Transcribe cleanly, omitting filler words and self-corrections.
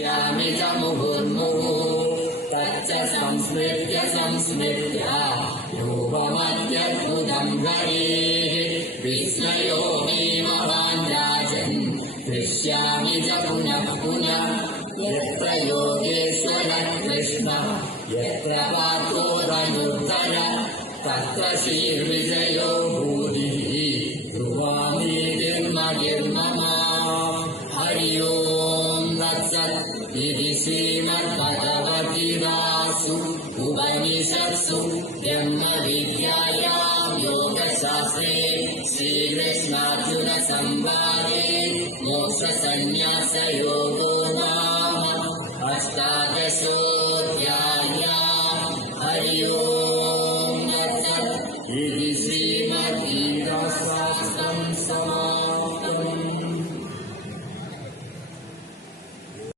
यामि च मुहुर्मुहुः तच्च संस्मृत्य रूपमत्यद्भुतम् हरेः विस्मयो मे महान् राजन् हृष्यामि च पुनः पुनः यत्र योगेश्वरः कृष्णः यत्र पार्थो धनुर्धरः तत्र श्रीर्विजयो भूतिः ध्रुवामि निर्ममः हरि ओम् तत्सत् इति श्रीमद्भगवद्गीतासु उपनिषत्सु ब्रह्मविद्यायां योगशास्त्रे श्रीकृष्णार्जुनसंवादे मोक्षसंन्यासयोगो नाम